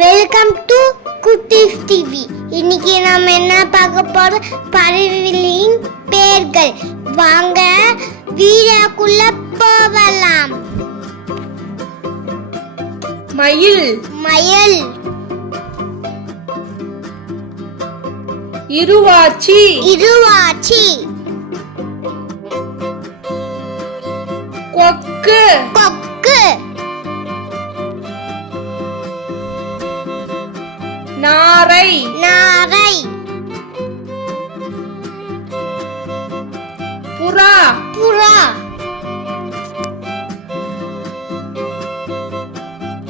Welcome to kuttiestv. இன்னைக்கு நாம என்ன பார்க்க போறோம்? பறவைகளின் பெயர்கள். வாங்க வீடியோக்குள்ள போகலாம். மயில், மயில், இருவாச்சி, இருவாச்சி, கொக்கு, கொக்கு, நாரை, நாரை, புறா, புறா,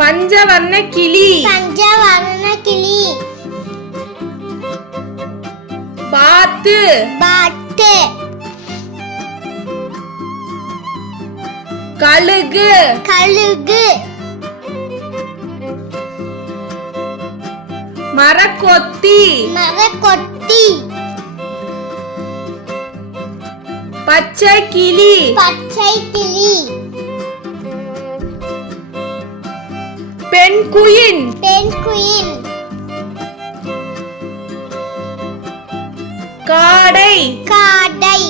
பஞ்சவர்ண கிளி, பஞ்சவர்ண கிளி, பாத்து, பாட்டு, கழுகு, கழுகு, மரக்கொத்தி, மரக்கொத்தி, பச்சை கிளி, பச்சை கிளி, பெண்குயின், பெண்குயில், காடை, காடை,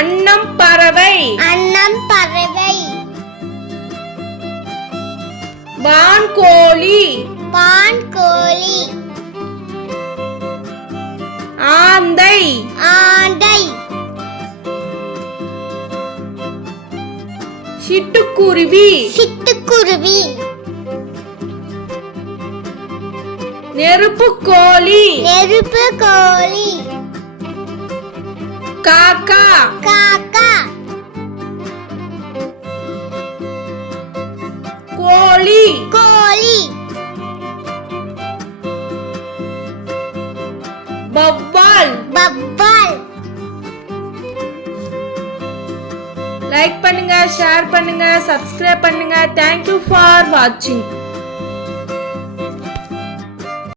அன்னம் பறவை, அன்னம் பறவை, வான்கோழி, வான்கோழி, ஆந்தை, ஆண்டை, சிட்டுக்குருவி, சிட்டுக்குருவி, நெருப்புக்கோழி, நெருப்பு கோழி, காக்கா, காக்கா, கோழி, கோழி, வவ்வால். வவ்வால். லைக் பண்ணுங்க, ஷேர் பண்ணுங்க, சப்ஸ்கிரைப் பண்ணுங்க. தேங்க்யூ ஃபார் வாட்சிங்.